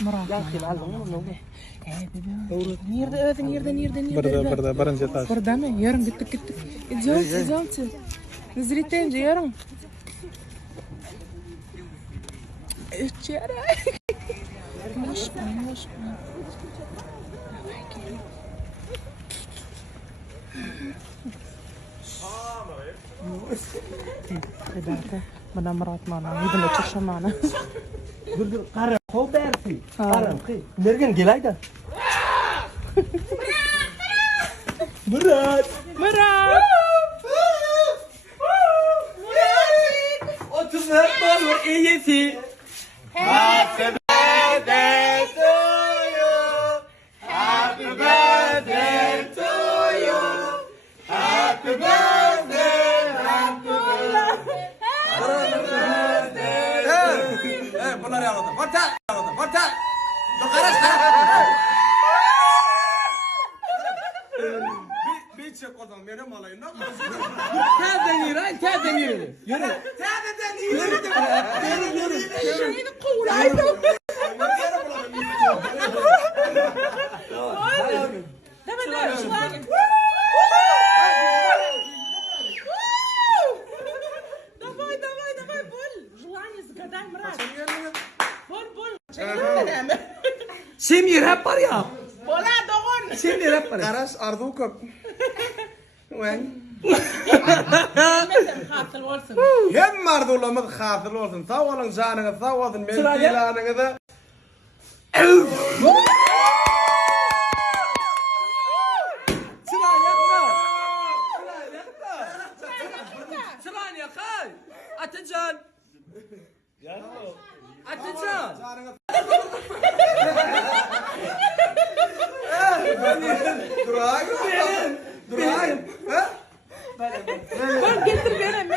Murat. Birinci taş. Burada mı? Yarın gittik. İzolçu. Nizriteyince yarın. İçeri. Moş. Bedarte. Bana Murat mana. Yedin uçuşa mana. Dur. Qarın, qol dersi. Qarın. Nergen gelaydı? Murat. 34 dolar iyisi. Happy birthday to you. Happy birthday to you. Happy birthday. Happy birthday. Bunlar yaladı. Orta. Bir çek o zaman benim alayım. Terden yürü. Yürü. Şeyini kovlaydım. Hemen şuan. Давай, бol. Желание загадай, Мрат. Bol. Şimdi rap var ya. Bola doğun. Şimdi rap var. Karas ardu kop. Wen. Mesela hatır olsun. Hem mardulamız hatırlı olsun. Sağ olun canınız, sağ olun mevkilanınızı. Sıran yakay. Atacan. Durayım. Ha? Bol getir benim.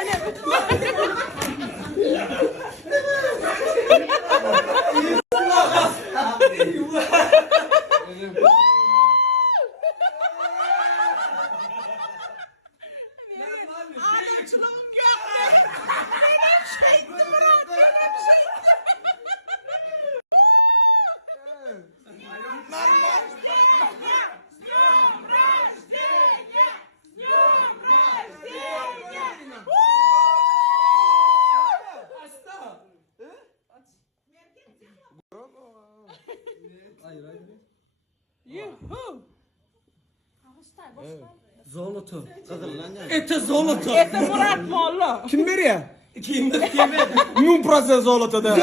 Zoloto. Ete zoloto. Ete Murat Molla. Kim veriyor? Kim yemedi? 1000% zolotoda.